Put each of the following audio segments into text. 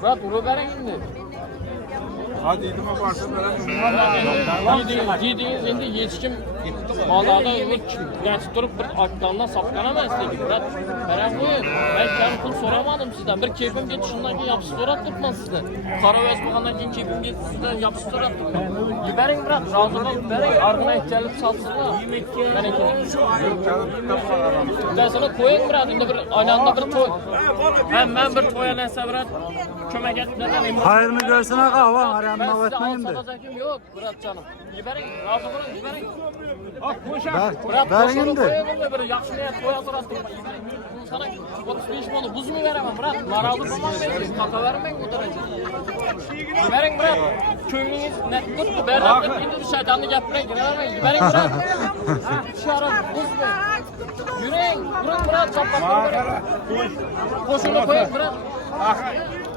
Murat uru vereng indi. Hadi idime başlayalım. Dediğiniz endi yetişkim mallarda geçip durup bir aktandan sapkanamaz dedi. Murat veren koyun. Ben kendi pul soramadım sizden. Bir keyfim geçti şundan ki yapısı sorattırdım ben sizden. Karavez bakandan ki keyfim geçti sizden yapısı sorattırdım. Verin Murat razı olup verin. Arkına ihtiyalıp satsınlar. Ben ekini. Ben sana koyun Murat. Indi bir aynı anda bir toy. Ben bir toya neyse Murat. Kömek etmeden Hayırını görsün ağa var. Arayanma ben size etmeyin de. alsatacakim yok Murat canım. Yiberin, razı olun, yiberin. Verin Koşunu de. koyalım da bir yaxşı niyet koya durasın. Sana 35 bunu buz mu veremem Murat? Narazı olmam verin, kata vermeyin bu derece. Yiberin Murat, köylüğünüz ne tuttu, berraklık indi şeytanlı gepirek, giremeyin. Yiberin Murat, şarat, buz mu? Yüreğin, vurun Murat, çapakları. Koşunu koyun Murat.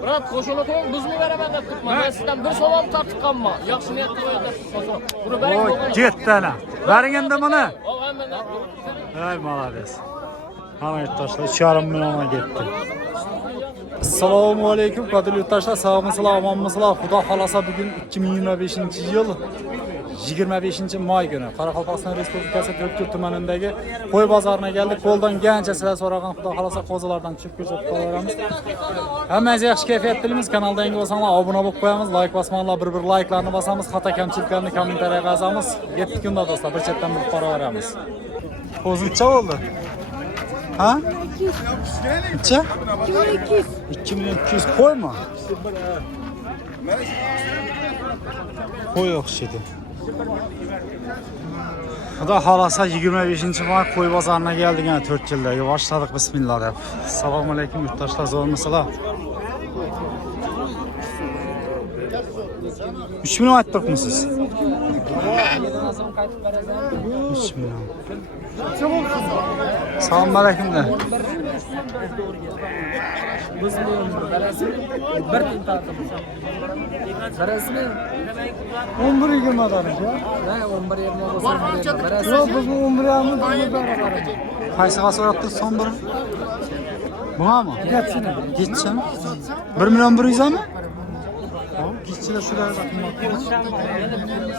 Murat koşunu koyun, buz mu veremem de tutma. Ben sizden bir soğan tartıkanma. Yaxşı niyet koya da tutmasın. Bunu verin Oy koyun. git dana. Verin indi bunu. O hemen de. Ey malades. Ana yurttaşlar 2,5 milyona gitti. Assalomu alaykum qadrli yurttaşlar, sağmısınızlar, amanmısınlar? Xudo xolasa bugun 2025-yil 25-may kuni Qoraqalpog'iston Respublikasi To'rtko'l tumanidagi qo'y bozoriga keldik. Qo'ldan gancha sizlar so'ragan Xudo xolasa qo'zilardan tushib ko'rsatib qo'yamiz. Hammangiz yaxshi kayfiyatdamiz. Kanalda yangi bo'lsanglar obuna bo'lib qo'yamiz, like bosmanglar, bir like'larni bosamiz, xato kamchiliklarni kommentariyaga yozamiz. 7 kunda do'stlar, bir chetdan bilib boraveramiz. Qo'zicha bo'ldi. Ha? Necha? 2200 qo'y mu? Qo'y o'xshaydi. Xudo xolasa 25-may qo'y bozoriga keldik, 4 yildagi boshladik bismillah deb. Assalomu alaykum yurtdoshlar, zo'rmisizlar? 3 million aytib turibmisiz? 3 million. Assalomu alaykum de. Buz mu? Bir tintadım. Berasmi? 11.20 darmış ya. Ne 11.20 olsa berasmi. Yok biz bu 11.20 Qaysiga so'rab turibsiz son biri? Buna mı? Geçsin. 1 milyon 100 mi? Tamam, geçsin de şuraya bakın.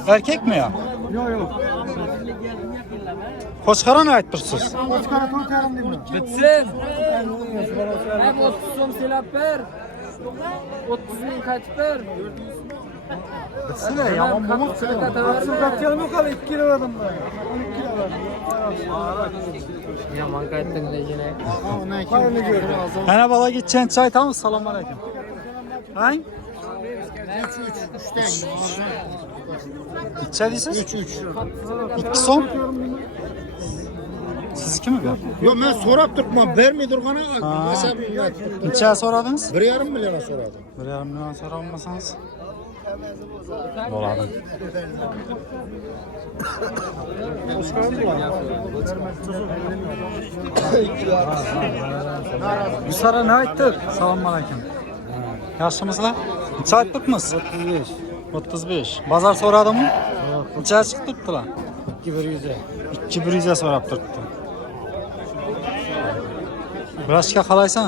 Erkek mi ya? Yok. Qo'chqara ne aytibsiz? Qo'chqara 4,5 deyman. Bitsin. Hem 30 so'm silab ber. 30 ming qaytib ber. Bitsin de yomon bo'lmoqchi. Qatganim yo'q hali 2 kilo verdim ben. 12 kilo verdim. Yaman qaytding legine. Hayırlı gördüm. Ana bola gitchencha aytamiz. Assalomu alaykum. Hang? 3'ten. Necha deysiz? 3. 2 so'm. Sizniki mi bu? Yo men so'rab turibman, bermay turgani Necha so'radingiz? 1,5 million so'radim. 1,5 million so'ramasangiz bo'ladi. Gusara ne aytdik? Assalomu alaykum. Yaxshimisizlar? Necha aytdikmiz? 35. 35. Bozor so'radimi? Necha chiqib turibdilar? 2,100. 2,100 so'rab turibdi. Birashga qalaysan?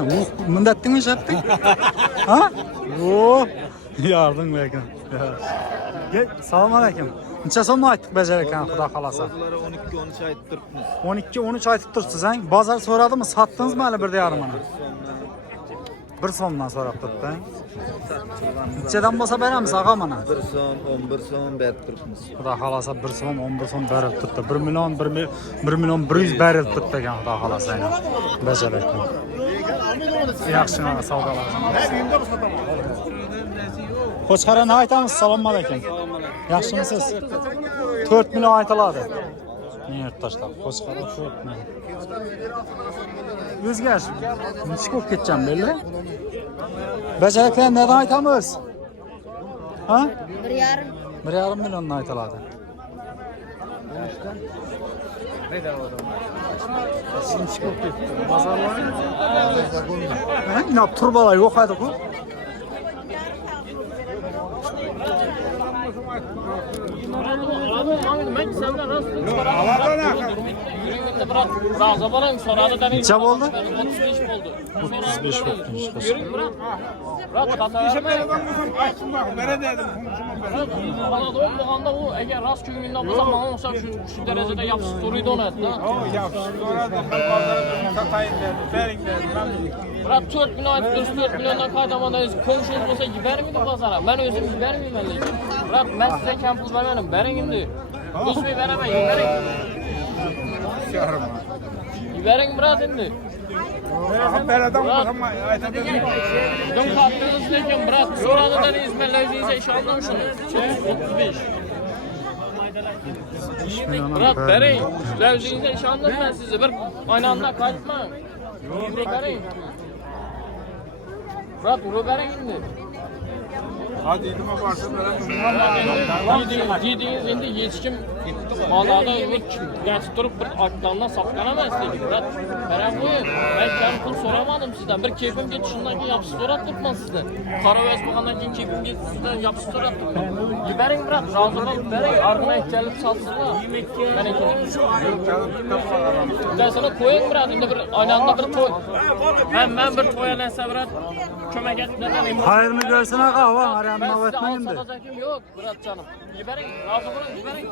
Mindatdingmi shartding? Ha? O, yardım lekin. Gel, assalomu alaykum. Necha so'm aytdik bajargan Xudo xolasa? 12-13 aytib turibmiz. 12-13 aytib turibsiz, ha? Bozor so'radimi? Satdingizmi hali 1,5 mana? 1 so'mdan so'rab turibdi. Nechadan bo'lsa beramiz og'a mana? 1 so'm, 11 so'm berib turibmiz. Xudo xolasa 1 so'm, 11 so'm berib turibdi. 1 million 100 berib turibdi ekan Xudo xolasa. Bajargan. Yaxshi mana savdolar. Qo'chqara ne aytamiz? Assalomu alaykum. Yaxshimisiz? 4 million aytiladi. Ne yurtdoshlar? Qo'chqara 4 million. O'zgash. Necha ko'p ketgan belli? Bajaraklar neden aytamiz? Ha? 1,5 milliondan aytiladi. Necha ko'p ketdi? Bozorlar? Ha? Inab turbalar yo'q edi ku. bırak. Razı bolan soradı da. Neçe oldu? 35 oldu. 35 oldu. Yürü bırak. Bırak kata verme. Açsın bak, nerede dedim, konuşma Bana da o anda o eğer rast kömünden olsa bana olsa şu derecede yapsız duruydu onu et lan. O yapsın, sonra da ben pazarda satayım dedim, verin dedim, ben dedim. Bırak 4 milyon ayıp 4 milyondan kaydamadayız. Komşunuz olsa gider miydi pazara? Ben özüm gider miyim ben de? Bırak ben size kampul vermedim. Verin indi. Buzmayı veremem. Verin. Yarım. Verin bırak indi. Ben adam ama ayetede Dön kalktınız lekin bırak. Sonradan izmellerinize iş anlamışsınız. 35. Bırak verin. Levzinize iş anladım ben size. Bir aynı anda kaçmayın. Yürü verin. Bırak yürü verin indi. hadi idime varsa veremem. Yediğiniz indi yetişkim mallarda genç durup bir aklandan saplanamaz dedi. Bırak veren koyun. Ben kendi pul soramadım sizden. Bir keyfim gitti şundan ki yapsız sorat tutmam sizden. Karavez bakandan ki keyfim gitti sizden yapsız sorat tutmam. Verin bırak razı ol verin. Ardına ihtiyarlık salsınlar. Ben ekledim. Ben sana koyun bırak. Şimdi bir aynı anda bir toy. Ben bir toya lense bırak. Kömek etmeden Hayrını görsün ağa var. Arayan ben size davetmeyin de. alsatacakım yok Bırak canım. Yiberin, razı olun yiberin.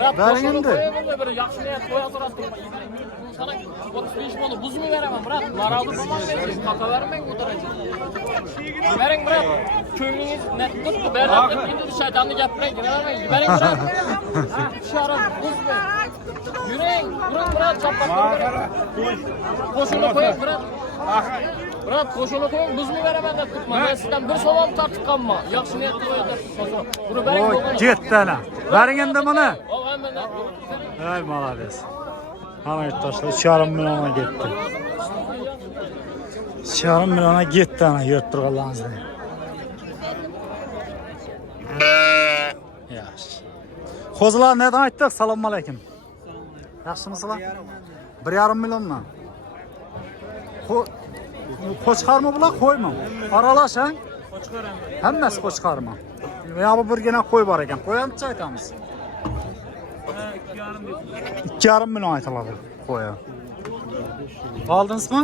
Ver, verin indi. Bir yaxşı niyet koya sorasın. Sana 35 bolu buz mu veremem bırak. Naralı falan verin. Kata vermeyin bu derece. Yiberin bırak. Kömünüz net tuttu. Berdatlık gidiyor şeytanlı yapmayın. Giremeyin. Yiberin bırak. Şarap buz mu? Yürüyün. Durun bırak. Çapakları. Koşunu koyun bırak. Bırak koşunu koyun, buz mu veremem de tutma. Ben sizden bir soğan tartıp kalma. Yaxşı niyetli koyun. Bunu verin. O gitti ana. Verin indi bunu. O hemen Ey malades. Ana yurttaşlar 2,5 milyona gitti. 2,5 milyona gitti ana yurtturğanlarınızı. Yaxşı. Qo'zilar neden aytdik? Assalomu alaykum. Yaxshimisizlar? 1,5 milyondan. Qo'chqarmi bular, qo'ymi? Aralashing. Qo'chqar ham. Hammasi qo'chqarmi? Ya bu birgina qo'y bor ekan. Qo'y ham necha aytamiz? 2,5 milyon aytiladi qo'ya. Oldingizmi?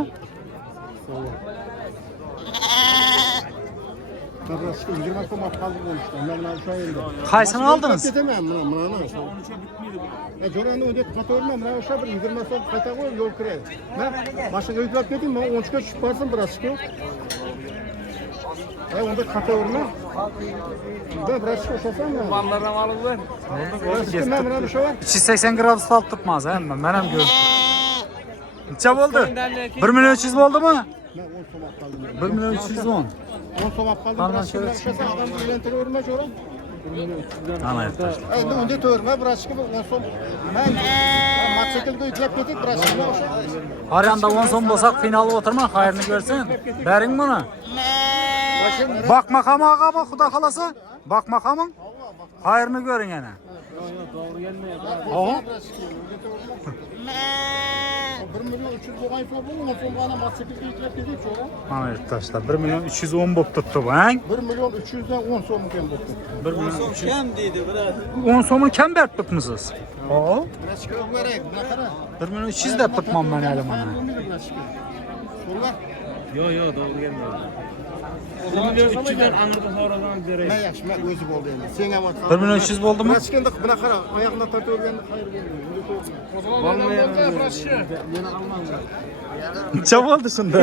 Qaysini oldingiz? Jo'rani o'dib qatorman, mana o'sha bir 20 so'm qayta qo'yib yo'l kiray. Men mashinaga yuklab ketdim, men 10 ga tushib borsin birasiga. Unda qataverma. Ben birasiga o'shasan. Mallardan alıp ver. Men mana o'sha var. 280 gradusda olib turibmiz, hamma. Men ham ko'rdim. Necha bo'ldi? 1 milyon 300 bo'ldimi? Men 10 so'm olib qoldim. 1 milyon 310. 10 so'm olib qoldim. Birasiga o'shasan, odamni uylantirverma jo'ram. Ana yurttaşlar. Endi unda to'rma birasiga 10 so'm. Men mototsiklga yuklab ketib birasiga o'sha. Har yanda 10 so'm bo'lsa qiynalib o'tirma, xayrni ko'rsin. Bering buni. Bakma qamaga bu xudo xolasa. Bakma qaming. Xayrni ko'ring yana. Oho. 1 milyon 300 bo'lgan so'm bu 10 so'm bana mototsiklga yuklab ketib jo'ram. Ana yurttaşlar 1 milyon 310 bo'lib turibdi bu, hang? 1 milyon 300 dan 10 so'm ekan bo'pti. 1 milyon 300. Kam deydi, birat. 10 so'mni kam berib turibmisiz? Oho. Birasiga o'raylik, buna qara. 1 milyon 300 deb turibman men hali mana. So'rlar. Yo, doğru gelmiyor. 1 milyon 300'den anırda sonradan vereyim. Men yaxshi, men o'zi bo'ldi endi. Sen ham aytgan. 1 milyon 300 bo'ldimi? Birasiga buna qara, oyoqni tortaverganda xayr bo'ldi. Necha bo'ldi shunda?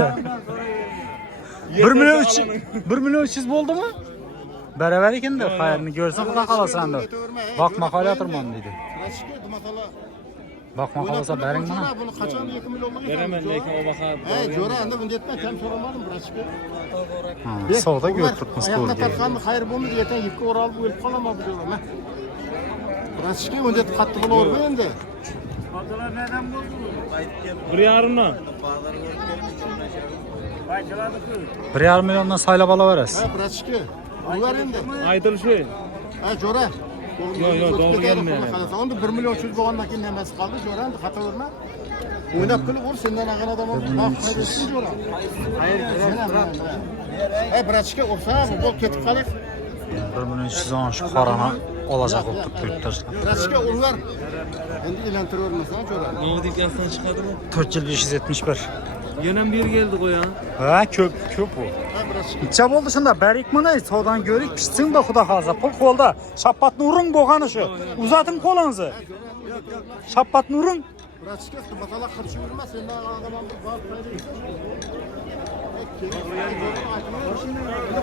1 milyon 300 1 milyon 300 bo'ldimi? Baravar ekanda, xayrni ko'rsin xudo xolasa endi. Bakma qolaturman deydi. Birasiga dumatala. Bakma qolsa bering mana. Buni qachon 2 millionga Veremem lekin o bakar. Jo'ra, endi bunday etma, kam so'ramadim birasiga. Savdo ko'rib turibmiz Oyoqni ko'rga. tortganni xayr bo'lmadi, ertaga yukka o'ralib o'lib qolaman bu jo'ra. Birasiga bunday qattiq bo'laverma endi. 1,5'dan. 1,5 milyondan saylab olaverasiz. Ha, birasiga. Ular endi. Aydır şey. Ha, jo'ra. Yo, doğru gelmiyor. Onda 1 milyon 300 bo'lgandan keyin nimasi qoldi, jo'ra, endi xatoverma. O'ynab kulib ur, sendan aqal odam vaqt ketsin jo'ra. Hayır, birasiga ursa, bu ketib qolib. 1 milyon 310 şu qorani olacak olduk yurttaşlar. Braçka urlar. Endi ilantirvermesen Joran. Ne oldu yastan çıkardı mı? 4 yıl 571. Yenen bir geldi o ya. Ha köp bu. Ha braçka. İçe oldu şunda berik mini sodan görük pişsin de xuda xaza. Pul kolda. Şapatını urun boğanı şu. Uzatın kolunuzu. Şapatını urun. Braçka batalak kırçı vermez. Sen daha adamın bir bağ paylaşıyorsun.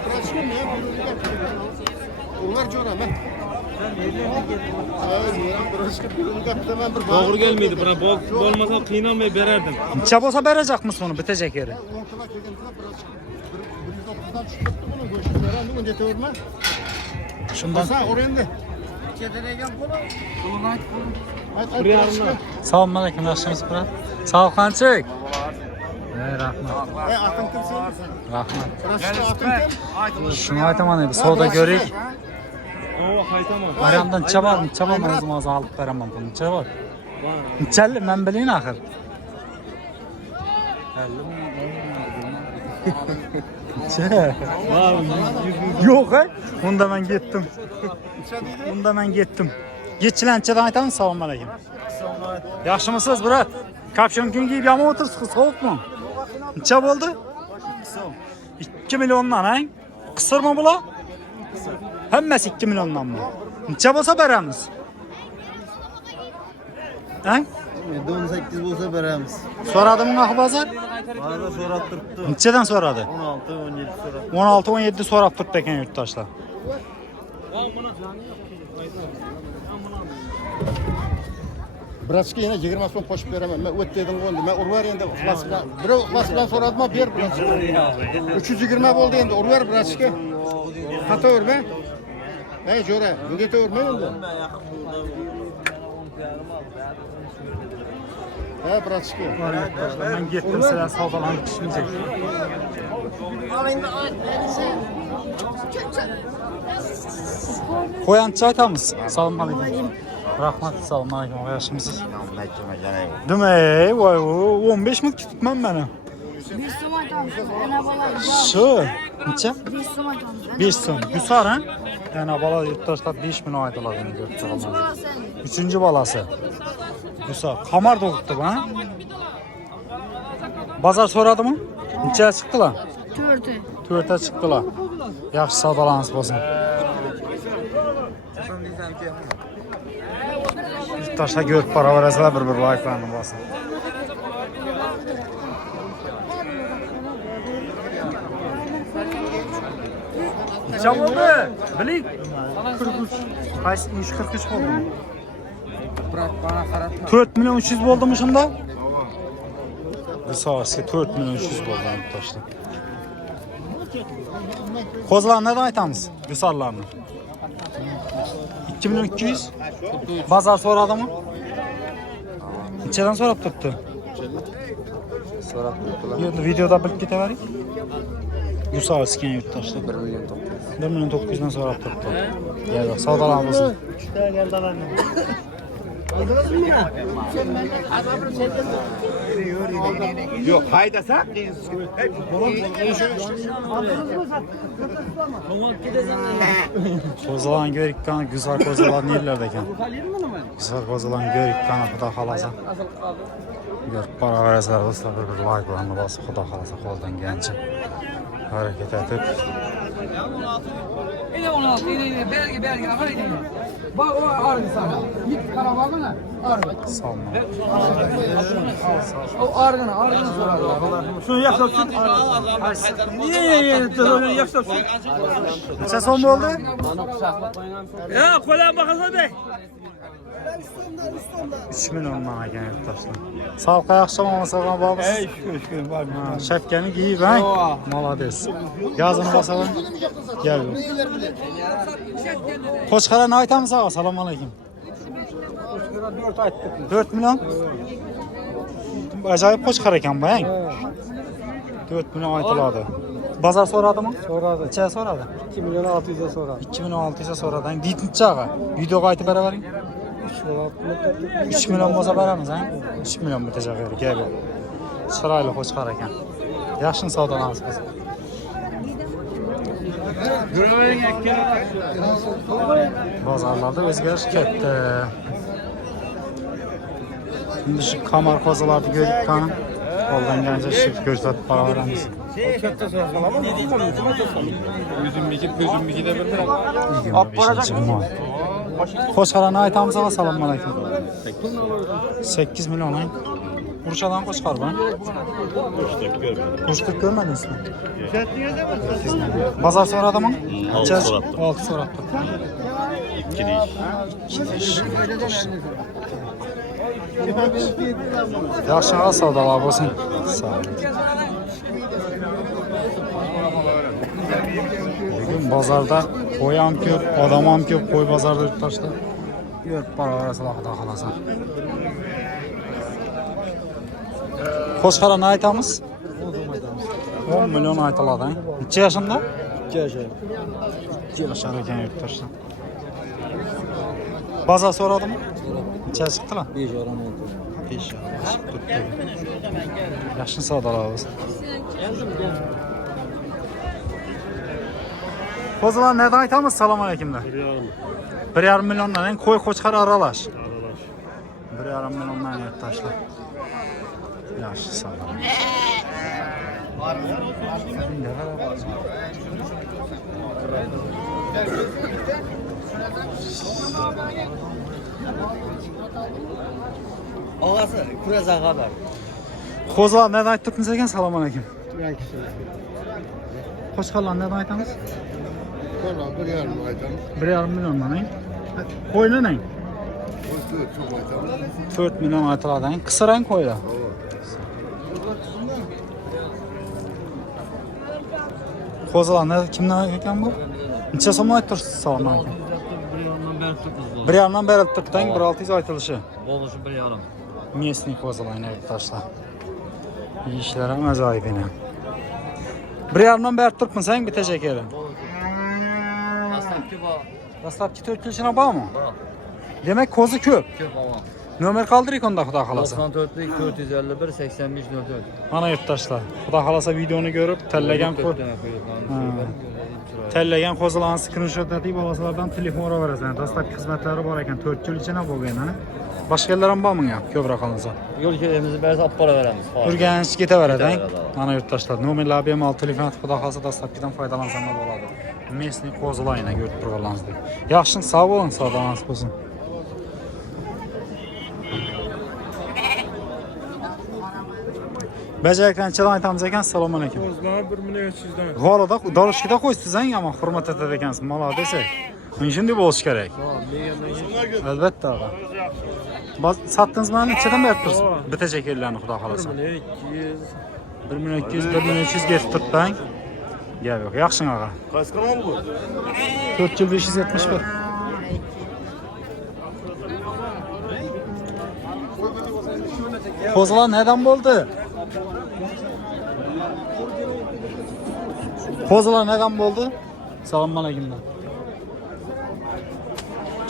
Braçka ne? Urlar Joran ben. Doğru gelmedi bana. Bol olmasa kıynamaya bererdim. İçe olsa verecek misin onu bitecek yeri? Şundan. Salam aleyküm, yaxshimisiz brat? Sağ ol qanchik. Rahmat. Rahmat. Şunu aytaman edi, savdo ko'rik. Oo haytamam. Aramdan çabam o'zim olib beraman buni. Necha bor? Nechalli men bilayin axir. Necha? Yo'q, unda men ketdim. Unda men ketdim. Yetchilanchadan aytamiz, salom alaykum. Yaxshimisiz, brat? Kapshon kiyib yomon o'tirsiz, sovuqmi? Necha bo'ldi? 2 milliondan, ha? Qisirmi bular? Hammasi 2 milliondanmi? Necha bo'lsa beramiz? Ha? 18 bo'lsa beramiz. So'radimi Ahbozor? Hozir so'rab turibdi. Nechadan so'radi? 16, 17 so'rab. 16-17 so'rab turibdi ekan yurtdoshlar. Braçka yana 20 so'm qo'shib beraman. Men o't dedim qo'ndi. Men urvar endi ixlos bilan. Birov ixlos bilan so'radimi? Ber braçka. 320 bo'ldi endi. Urvar braçka. Xato urma. Ey Jo'ra, bunga to'g'rimi endi? Ha, braçka. Men ketdim, sizlar savdolanib tushmaysiz. Qo'yancha aytamiz. Salom alaykum. Rahmat, salom alaykum. Yaxshimisiz? Demay, voy, 15 minut kutibman meni. 5 so'm aytamiz. Yana bola. Shu, necha? 5 so'm aytamiz. 5 so'm. Gusar, ha? Yana bola yurtdoshlar 5 million aytiladi buni ko'rib turibman. 3-chi bolasi. Gusar, qamar o'qibdi, ha? Bozor so'radimi? Necha chiqdilar? 4'ü. 4ta chiqdilar. Yaxshi savdolanasiz bo'lsin. Yurtdoshlar ko'rib boraverasizlar, bir like'larni bosin. Necha bo'ldi? Biling. 43. Qaysi ish 43 bo'ldimi? 4 million 300 bo'ldimi shunda? Risovskiy 4 million 300 bo'ldi yurtdoshlar. Qo'zlarni neden aytamiz? Gusarlarni. 2 million 200. Bozor so'radimi? Nechadan so'rab turibdi? So'rab turibdilar. Endi videoda bilib ketavering. Gusarskiy yurtdoshlar 1 million 900 dan so'rab turibdi. Yo'q, savdolar bo'lsin. Yok haydasa. Qo'zg'olon ko'rikkan, güzel qo'zg'olon yerlarda ekan. Güzel qo'zg'olon ko'rikkan, xudo xolasa. Ko'rib boraverasizlar do'stlar, bir like-larni bosib, xudo xolasa qo'ldan kelgancha harakat etib. Yine 16, yine belge, haydi. Bak o ağrı sana. Git karabağına, ağrı. Salom. O ağrına sorar. Şunu yaklaşsın. Niye yaklaşsın? Necha so'm bo'ldi? Ya qo'lan baqasa de. 3 milliondan ekan yurtdoshlar. Savqa yaxshi olmasagan bormiz. Şükür var. Shapkani kiyib, ha? Молодец. Gazini bosaman. Gel. Qo'chqarani aytamiz, assalomu alaykum. 4 ayttık. 4 million. Ajoyib qo'chqar ekan bu, hang. 4 million aytiladi. Bozor so'radimi? So'radi. Necha so'radi? 2 milyon 600'e sorar. 2 million 600 so'radi. Deytinchaga. Videoga aytib beravering. 3 million bo'lsa beramiz, ha? 3 million bitacaq eri, gel. Chiroyli qo'chqar ekan. Yaxshi savdolanasiz biz. Bozorlarda o'zgarish katta. Şimdi şu kamar kozalarni ko'rib qani. Qo'ldan kelgancha shu ko'rsatib boraveramiz. Özümmiki de bildirim. 25-may. Qo'shqarani aytamiz, assalomu alaykum. 8 milyon ay. Urushadan qo'shqar bor. Qo'shqar ko'rmadingizmi? Bozor so'radimi? 6 so'rabdi. 2 deyish. Yaxshi savdolar bo'lsin. Sağ olun. Bugün bozorda qo'y ham ko'p, odam ham ko'p, qo'y bozorda yurtdoshda. Yurib boraverasizlar, xudo xolasa. Qo'shqarani aytamiz? 10 milyon aytiladi. Necha yoshingda? 2 yoshar. 2 yoshar ekan yurtdoshda. Bozor so'radimi? Necha chiqdilar? 5 yarim. 5 yarim. Yaxshi savdolar bo'lsin. Qo'zilar neda aytamiz? Assalomu alaykumlar. 1,5 milliondan en qo'y qo'chqar aralash. 1,5 milliondan yurtdoshlar. Yaxshi savdo. Og'asi, kuraza xabar. Qo'zilar neda aytdingiz ekan? Assalomu alaykum. Qo'chqarlar neda aytamiz? 1,5 milliondan en. Qo'ylar ne? 4 milyon aytiladi. Qisirang qo'ylar. Qo'zilar ne kimdan ekan bu? Necha so'm aytdirsiz? Assalomu alaykum. 1,5dan beri turtdang 1,600 aytilishi. Bo'lishi 1,5. Местный qo'zilarni yurtdoshlar. İşler ham ajoyib ena. 1,5dan beri turibmi sen bitacak yerim? Dastlabki 4 yilchina bormi? Demak ko'zi ko'p. Ko'p ama. Nomer qoldiring unda xudo xolasa. 94lik 451 8504. Mana yurtdoshlar. Xudo xolasa videoni ko'rib tanlagan qo'zilarni skrinshotlatib olasizlardan telefon uraverasizlar. Dastlabki xizmatlari bor ekan 4 yil ichida bo'lgan. Boshqalar ham bormi gap? Ko'proq qolsa. Yo'l kelamizni bersa olib boraveramiz. Urganch ketaveradi. Mana yurtdoshlar. Nomerlar bemalol telefon xudo xolasa dastlabkidan foydalansangiz bo'ladi. Местный qo'zilarni ko'rib turganlaringizdek. Yaxshi, sog' bo'ling, sog'lig'ingiz bo'lsin. Bajarganchadan aytamiz ekan, assalomu alaykum. Qo'zlar 1,300 dan. G'olida Dorishkida qo'ysiz, ama hurmat etadi ekansiz. Malol desak. Shunday bo'lish kerak. Albatta. Satdingizmi? Nechadan berib tursiz? Bitacak yerlarni xudo xolasa. 1,200, 1,300 ga turtdang. Gap yo'q. Yaxshi ağa. Qaysi kanal bu? 4 yil 571. Qo'zilar neden bo'ldi? Qo'zilar neden bo'ldi? Assalomu alaykum.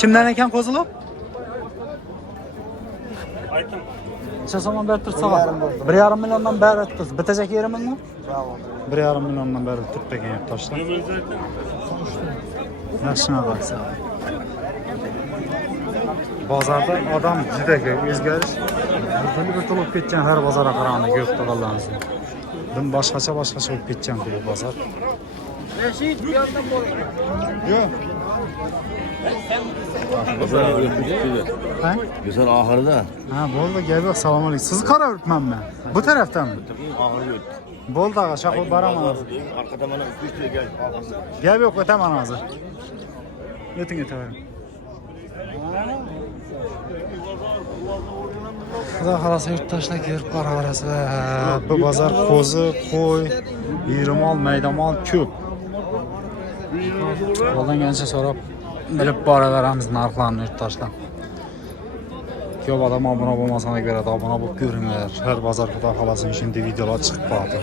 Kimdan ekan qo'zilar? Aytdim. Necha so'mdan berib tursa? 1,5 milliondan berib tursa. Bitacak yerimizmi? Javob. 1,5 milliondan berib turibdi ekan yurtdoshlar. Yaxshi bo'lsa. Bozorda odam juda ko'p, o'zgarish. Bir to'lib ketgan har bozorga qaraganda ko'p turganlarimiz. Bun boshqacha bo'lib ketgan bu bozor. Reşit bir yandan bol. Yo'q. Ha? Güzel ahırda. Ha, bo'ldi, gap yo'q. Assalomu alaykum. Sizni qaraveribman men. Bu tarafdanmi? Ahırda öt. Bo'ldi, ağa, shaqo boraman hozir. Arkada bana 3 lira gel. Gap yo'q, o'taman hozir. O'ting o'tavering. Xudo xolasa yurtdoshlar kelib boraverasizlar. Bu bozor qo'zi, qo'y, yirimol, maydamol ko'p. Qo'ldan kelgancha so'rab bilib boraveramiz narxlarni yurtdoshlar. Ko'p odam obuna bo'lmasana ko'radi, obuna bo'lib ko'ringlar. Har bozor xudo xolasa shunday videolar chiqib qoladi.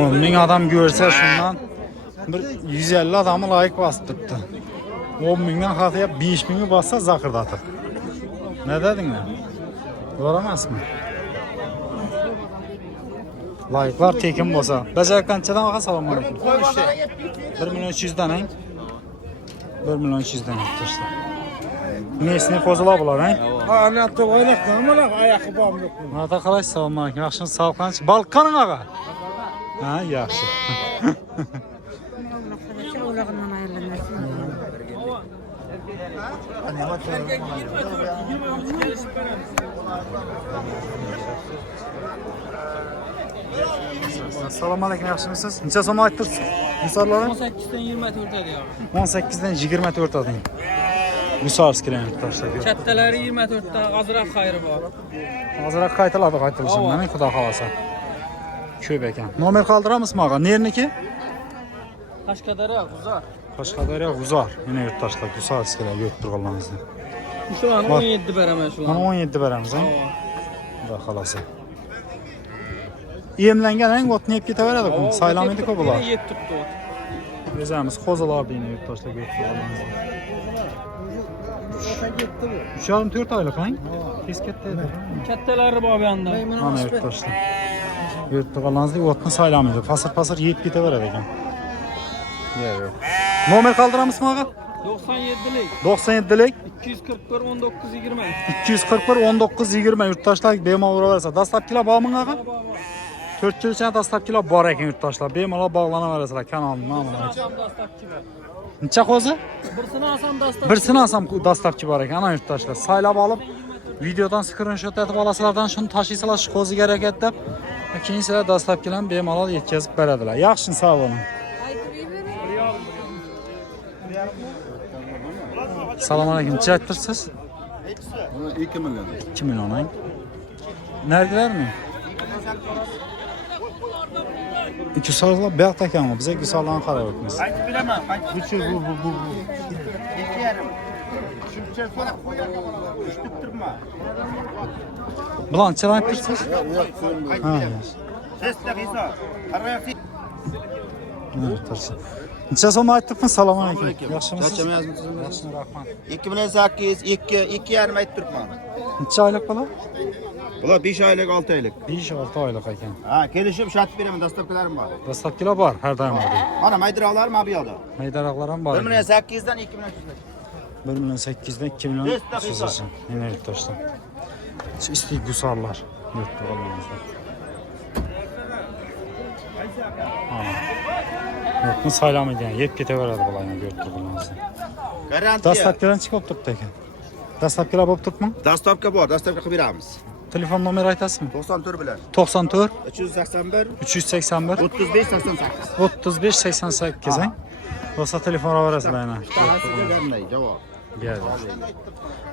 10 bin adam görse şundan bir 150 adamı layık bastırdı. 10 binden hatıya 5 bini bassa zakırdatır. Ne dedin ya? Doğramaz mı? Layıklar tekin bolsa. Becek kançadan baxa salam aleyküm. 1 milyon 200'den hein? 1 milyon 200'den tutuşlar. Nesini kozula bular hein? Anlattı oynaktan mı lan ayakkabı yok. Nada qalay salam aleyküm. Yaxşın sağ ol qanç. Balkanın ağa. Ha, yaxşı. Assalomu alaykum, yaxshimisiz? Necha so'm aytdingiz? Misollari 18'den 24'e diyor. 18'dan 24 adayım. Musarskiren yurttaşlar. Kattaları 24'te azırak xayrı var. Azırak qaytıladi, qaytılsın. Mana xudo xolasa. Ko'p ekan. Nomer qoldiramizmi ağa? Nerniki? Qashqadaryo, G'uzor. Qashqadaryo, G'uzor. Yana yurttaşlar, Musarskiren yurt turg'anlarimizni. Shularni 17 beraman shularni. Mana 17 beramiz, ha? Xudo xolasa. Emlangan hang o'tni yeb ketaveradi bu. Saylam edi-ku bular. Yeb turibdi. O'zamiz qo'zilarni yana yurttaşlar yurt turg'anlarimizni. 3,5-4 oylik hang? Tez katta edi. Kattalari bor bu yoqda. Mana yurttaşlar. Yurt turg'anlarimizni o'tni saylam edi. Pasir yeb ketaveradi ekan. Yo'q. Nomer qoldiramizmi ağa? 97'lik. 97'lik 241 19 20. 241 19 20 yurttaşlar bemalol uraversa. Dastlabkilar bormi ağa? 4 yilcha dastlabkilar bor ekan yurttaşlar. Bemalol bog'lanaverasizlar kanalning nomini. Necha qo'zi? Birsini olsam dastlab. Birsini olsam dastlabki bor ekan ana yurttaşlar. Saylab olib videodan screenshot etib olasizlardan shuni tashiysizlar shu qo'ziga harakat deb. Keyin sizlar dastlabkilarni bemalol yetkazib beradilar. Yaxshi, sog' bo'ling. Assalomu alaykum. Necha aytdirsiz? 2 milyon. 2 milyon hang. Nergilermi? Güsallar beyaz ekan, bize güsallarni qarab o'tmiz. Qaytib beraman. Bu. 2,5. Shuncha so'ra ushlab turma. Bulan necha aytdirsiz? Ha. Testa qisa. Qarayapti. Ne tursin. Necha so'm aytdingiz? Assalomu alaykum. Yaxshimisiz? Yaxshi, rahmat. 2008 2,5 aytib turibman. Necha oylik bular? Bular 5 oylik, 6 oylik. 5-6 oylik ekan. Ha, kelishib shatib beraman, dastlabkilarim bor. Dastlabkilar bor, har doim bor. Mana maydiroqlarim bu yoqda. Maydaroqlar ham bor. 1,8 dan 2,5. 1 milyon 8'den 2 milyon sizin. Yine yurttaşlar. Şu istik gusarlar. Yurtta olanımızda. Yurtunu saylam ediyen. Yep keteveradi bulayına yurtta olanımızda. Garantiya. Dastlabkidan chiqib turibdi ekan. Dastlabkilar bo'lib turibmi? Dastlabki bor, dastlabki qilib beramiz. Telefon nomer aytasizmi? 94 bilan. 94 381 381 35 88. 35 88 hein? Bo'lsa telefon olaverasizlar yana. Bermay, javob. Berdi.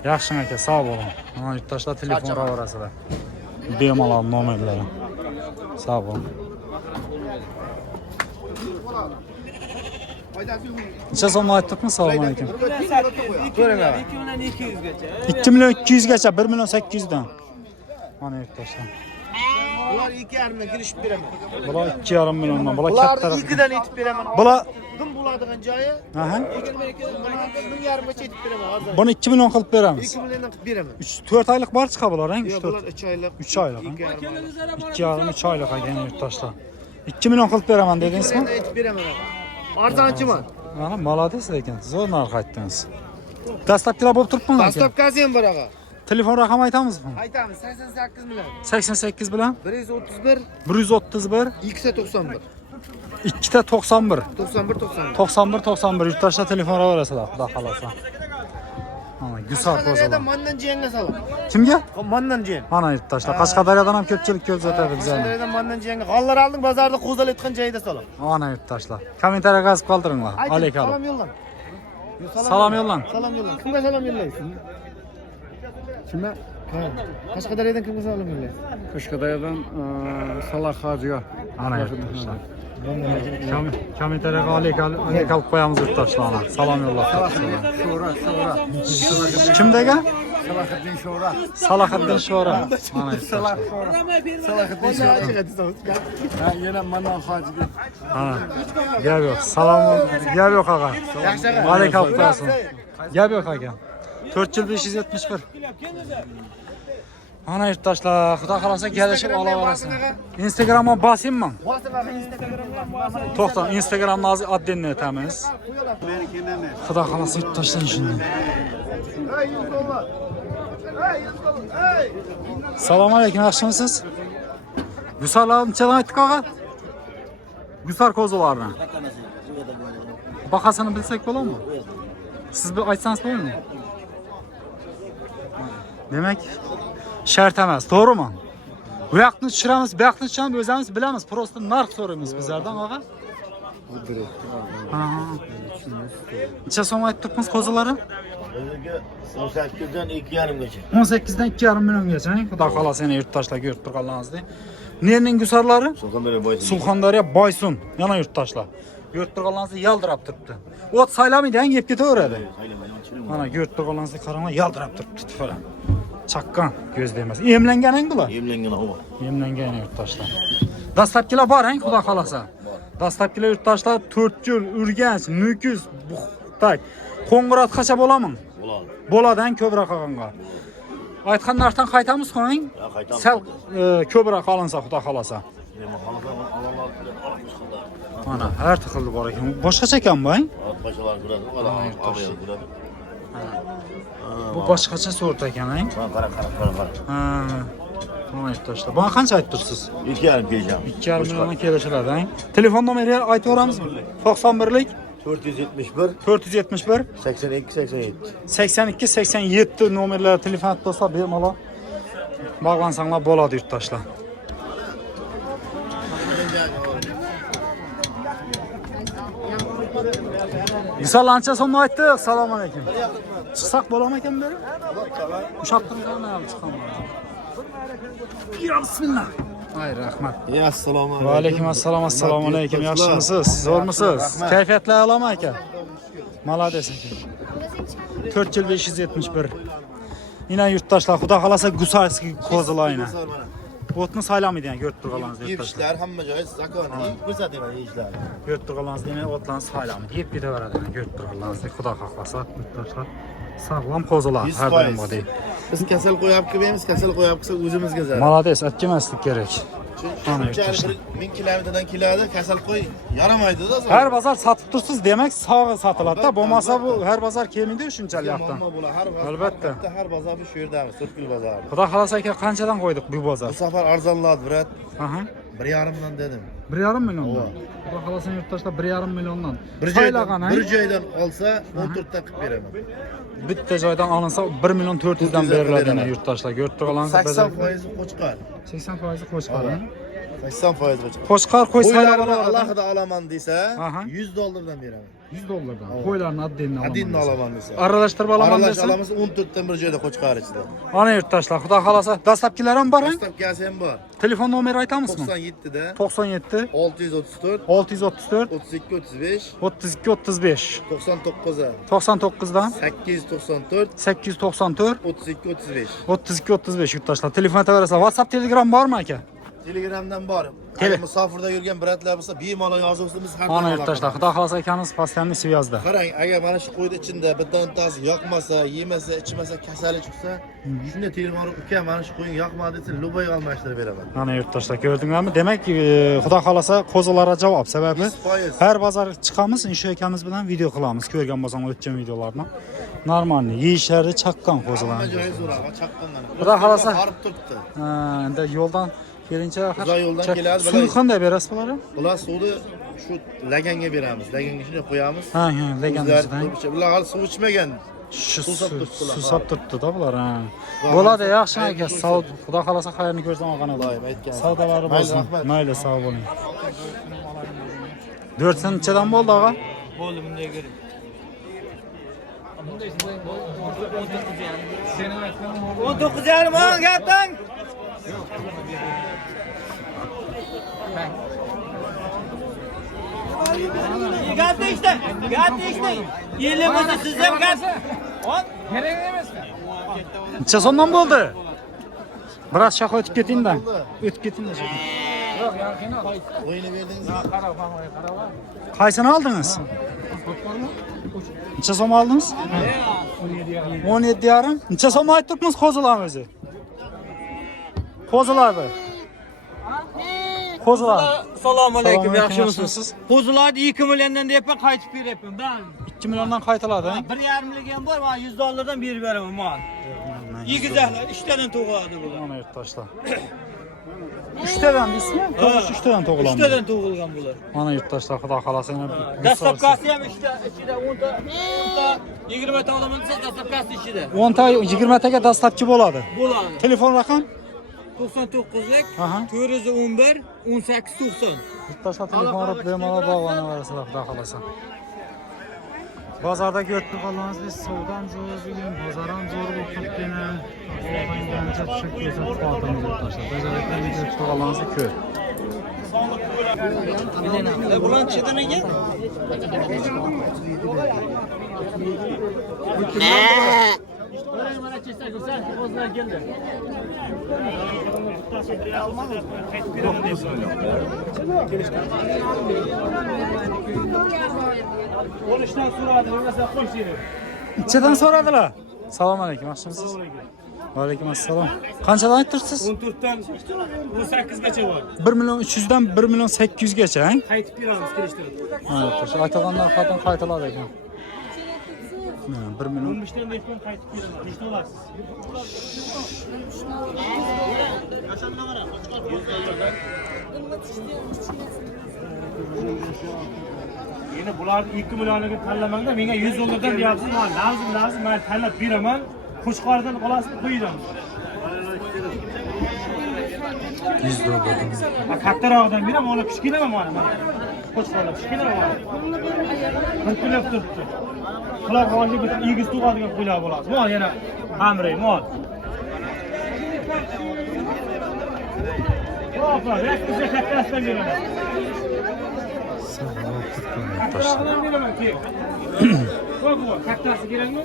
Yaxshi aka, sog' bo'ling. Mana yurtdoshlar telefon olaverasizlar. Bemalol nomerlari. Sog' bo'ling. Necha so'm aytdikmi? Assalomu alaykum. 2 milyon 200 gacha, 1 milyon 800 dan. Mana yurtdoshlar. Bular 2,5 kirishib beraman. Bular 2,5 milliondan. Bular Bularni katta. 2dan etib beraman. Bular Kim bo'ladigan joyi? aha. 1,5 gacha etib beraman hozir. Buni 2 milyon qilib beramiz. 2 milliondan qilib beraman. 4 oylik bor chiqa bular, ha? 3 Bular 4. 3 oylik. 3 oylik. 2,5 3 oylik ekan yurtdoshlar. 2 milyon qilib beraman dedingizmi? Etib beraman. Arzonchiman. Mana молодец ekan. Zo'r narx aytdingiz. Dastlabkilar bo'lib turibmi? Dastlabkasi ham bor og'a. Telefon raqami aytamizmi? Aytamiz 88 million. 88 bilan 131 131 291. 2 ta 91 91 91. 91 yurtdoshlar telefon olaverasizlar, xudo xolasa. Mana gusar Qashqadaryodan qo'zlar. mandan jiyanga salom. Kimga? Mandan jiyan. Mana yurtdoshlar. Qashqadaryodan ham ko'pchilik ko'rsatadi bizani. Qashqadaryodan mandan jiyanga. G'ollar aldim bozorda qo'zalayotgan joyida salom. Mana yurtdoshlar. Kommentariyaga yozib qoldiringlar. Alaykum. Salom yo'llang. Salom yo'llang. Salom yo'llang. Kimga salom yo'llaysiz? Kimga? Ha. Qashqadaryodan kimga salom yo'llaysiz? Qashqadaryodan Salah Hojiga. Ana yurtdoshlar. Kommentariyaga aleykal qo'yamiz yurtdoshlarni. Salom yo'llab. So'ra. Kim degan? Salahattin Şora. Salahattin Şora. Ana yurttaşlar. Salahattin Şora. Ha, yine bana hacı. Ana. Gel yok. Salam. Gel yok ağa. Aleyküm olsun. Gel yok ağa. 4 yıl 571. Ana yurttaşlar, Xudo xolasa kelishib olaverasın. Instagram'a basayım mı? To'xta, Instagram'ni hozir отдельно etamiz. Xudo xolasa yurttaşlar shunday. Assalomu alaykum, yaxshimisiz? Gusarlarni nechadan aytdik ağa? Gusar kozularini. Bahasini bilsak bo'ladimi? Siz bir aytsangiz bo'ladimi? Demek şart emas, doğru mu? Bu yoqni tushiramiz, bu yoqni tushiramiz, o'zimiz bilamiz. Prosta narx so'raymiz bizlardan ağa. Necha so'm aytib turibmiz kozalari? 18'den 2,5'gacha. 18'dan 2,5 milliongacha. Xudo xolasa yana yurtdoshlar ko'rib turganlaringizdek. Nerning gusarlari? Surxondaryo Boysun. Yana yurtdoshlar. Ko'rib turganlaringizni yaldirab turibdi. O't saylamaydi, yeb ketaveradi. Mana ko'rib turganlaringizni qarang, yaldirab turibdi falan. Chaqqan ko'zda emas. Emlanganing bular? Emlangan o. Emlangan yurtdoshlar. Dastlabkilar bor, hang Xudo xolasa. Dastlabkilar yurtdoshlar 4 yil Urganch, Nukus, Buxtak. Qo'ng'iratgacha bo'lamin. Bo'ladi. Bo'ladan ko'proq qolganga. Aytgan narxdan qaytamiz qo'ying. Qaytamiz. Sal ko'proq olinsa Xudo xolasa. Mana har xil bor ekan. Boshqacha ekan bu, hang? Boshqalar ko'radi. Avval ko'radi. Bu boshqacha sort ekan, hang? Qara. Ha. Mana yurtdoshlar. Buni qancha aytdirsiz? 2,5 keleceğim. 2,5 millionga kelishiladi, hang? Telefon nomerini aytaveramizmi? 91lik 471 471 82 87. 82 87 nomerlar telefon do'stlar bemalol bog'lansanglar bo'ladi yurtdoshlar. Misol ancha so'mni aytdik. Assalomu alaykum. Chiqsak bo'ladimi ekan beri? Ushaqtirgan ham chiqaman. Ya bismillah. Ay rahmat. Assalomu Va alaykum assalom, assalomu alaykum. Yaxshimisiz? Zo'rmisiz? Kayfiyatlar olami aka? Malades aka. 4 yil 571. Yine yurtdoshlar, Xudo xolasa Gusarskiy ko'zilayni. O'tni saylamaydi, ko'rib turganlaringiz yurtdoshlar. İşler hamma joyi zakon. Ko'rsataman ishlar. Ko'rib turganlaringiz demak, o'tlarni saylamaydi. Yeb ketaveradi, ko'rib turganlaringiz. Xudo xohlasa yurtdoshlar sog'lom qo'zilar har doim bor deydi. Biz kasal qo'yib kelmaymiz, kasal qo'yib kelsa o'zimizga zarar. Malades, aytmaslik kerak. Chunki 1000 kilometrdan keladi, kasal qo'y yaramaydi-da. Her pazar satıp tursiz demek sağ satılar da. Bo'lmasa bu her pazar kelmaydi shunchalik yoqdan. Albatta. Har bozor shu yerdagi So'tkul bozori. Xudo xolasa aka qanchadan qo'ydik bu bozor? Bu safar arzonladi, brat. Aha. 1,5 dan dedim. 1,5 milliondan. Xudo xolasa yurtdoshlar 1,5 milliondan. Bir joydan olsa 14 ta qilib beraman. Bitta joydan olinsa 1 million 400 dan beriladi yana yurtdoshlar. Ko'rib turganlaringiz 80% qo'chqar. 80% qo'shqar. 80% qo'chqar. Qo'shqar qo'ysalar Qo'ylarni alohida olaman desa, Aha. $100 beraman. 100 dollardan. Qo'ylarni addenni olaman. Adinni olaman desa. Aralashtirib olaman Aralash desa. olamiz 14 dan bir joyda qo'chqar ichida. Ana yurtdoshlar, Xudo xolasa dastlabkilar ham bor, ha? Dastlabkasi ham bor. Telefon nomeri aytamizmi? 97 da 97 634 634 32 35 32 35 99 da 99'dan 894 894 32 35. 32 35 yurtdoshlar. Telefon aytaverasizlar. WhatsApp, Telegram bormi aka? Telegramdan bor. Musofirda yurgan bratlar bo'lsa, bemalol yozuvsiz har Ana yurtdoshlar, Xudo xolasa akamiz постоянный связьda. Qarang, agar mana shu qo'yni ichida bittasi yoqmasa, yemasa, ichmasa, kasali chiqsa, shunda telefon uka mana shu qo'ying yoqmadi desa, lubay almashtirib beraman. Ana yurtdoshlar, ko'rdinglarmi? Demak, Xudo xolasa qo'zilarga javob. Sababi 100%. har bozor chiqamiz, insho akamiz bilan video qilamiz. Ko'rgan bo'lsam o'tgan videolarni. Normalni yeyishlari chaqqan Hamma qo'zilarni. joyi zo'raq, chaqqanlar. Xudo xolasa. Borib turibdi. Ha, endi yo'ldan kelincha Uzoq yo'ldan keladi, Suv qanday berasiz bularni? Bular suvni shu laganga beramiz. Laganga shunday qo'yamiz. Ha, lagan ichidan. Bular hali suv ichmagan. Susab turibdi-da bular, ha. Bo'ladi, yaxshi aka. Savdo, Xudo xolasa xayrini ko'rsin og'ana. Allohim aytgan. Savdolari Mayli, bo'lsin. rahmat. Mayli, sog' bo'ling. 4 sanchadan bo'ldi, og'a? Bo'ldi bunday ko'ring. O'n to'qqiz yarim o'n gapdan. Gapni işte. Yelimizni siz ham gap. Kerak emasmi? Necha so'mdan bo'ldi? Biroz shaqo o'tib keting-da. O'tib keting-da. O'yini berdingiz. Qaysini oldingiz? Necha so'm oldingiz? 17,5. Necha so'm aytibmiz qo'zilar o'zi? Qo'zilarni. Qo'zilar. Assalomu alaykum, yaxshimisiz? yaxshimisiz? Qo'zilarni 2 milliondan deyapman, qaytib beryapman. Ben 2 milliondan qaytiladi. 1,5 million bor, men 100 dollardan berib beraman man. Yigizaklar 3 tadan tug'iladi bular. Mana yurtdoshlar. 3 tadan deysizmi? To'g'ri 3 tadan 3 tug'iladi. tadan tug'ilgan bular. Mana yurtdoshlar, xudo xolasa yana Dastlabkasi ham ichida 10 ta, 20 ta olaman desa dastlabkasi ichida. 10 ta 20 taga dastlabki bo'ladi. Bo'ladi. Telefon raqam? 99lik Aha. 411 1890. Yurtdoshlar telefonlar bemalol bog'lanaverasizlar, xudo xolasa. Bozorda ko'rib qolganmiz, biz savdan zo'r bugun, bozor ham zo'r bo'lib ketdi. Qolgancha tushib ko'rsat qoldiramiz yurtdoshlar. Bozorda ko'rib qolganimizni ko'r. Bulan chidan ekan? Mana chesa ko'rsan, qo'zlar keldi. Olishdan so'radi, bo'lmasa qo'sh yeri. Nechadan so'radilar? Assalomu alaykum, yaxshimisiz? Va alaykum assalom. Qanchadan aytdirsiz? 14 dan 18 gacha bor. 1 million 300 dan 1 million 800 gacha, ha? Qaytib beramiz, kelishtirib. Ha, to'g'ri. Aytgan narxdan qaytiladi ekan. 1 million 15 dan dehqon qaytib beramiz. Nechta olasiz? Yine bularni 2 millioniga tanlamangda, menga 100 dollardan deyapsiz. Men lazım, men tanlab beraman. Qo'chqordan olasizmi, qo'yamiz. 100 dollardan. Ha, kattarog'idan beraman, ona kichkinaman mana. Qo'chqorlar kichkinaman mana. Bir pulab turibdi. Quloq olib bitta egiz tug'adigan qo'ylar bo'ladi. Mol yana xamri, mol. Hop, rektorga kattasidan beraman. Kattarog'idan beraman, keyin. Hop, kattasi kerakmi?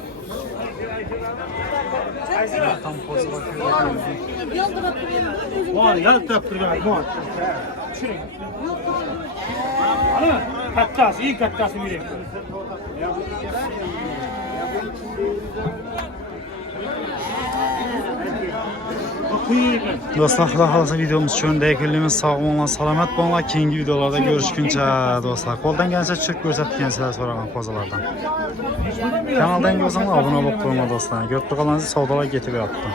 Mol, yaltirab turgan, mol. Tushiring. Ana, kattasi, eng kattasi bering. Do'stlar, xudo xolasa videomiz shunda yakunlaymiz. Sog' bo'linglar, salomat bo'linglar. Keyingi videolarda ko'rishguncha do'stlar. Qo'ldan kelsa tushirib ko'rsatgan sizlar so'ragan qo'zilardan. Kanaldan bo'lsanglar obuna bo'lib qo'yinglar do'stlar. Ko'p qolganingizda savdolar ketib yotdi.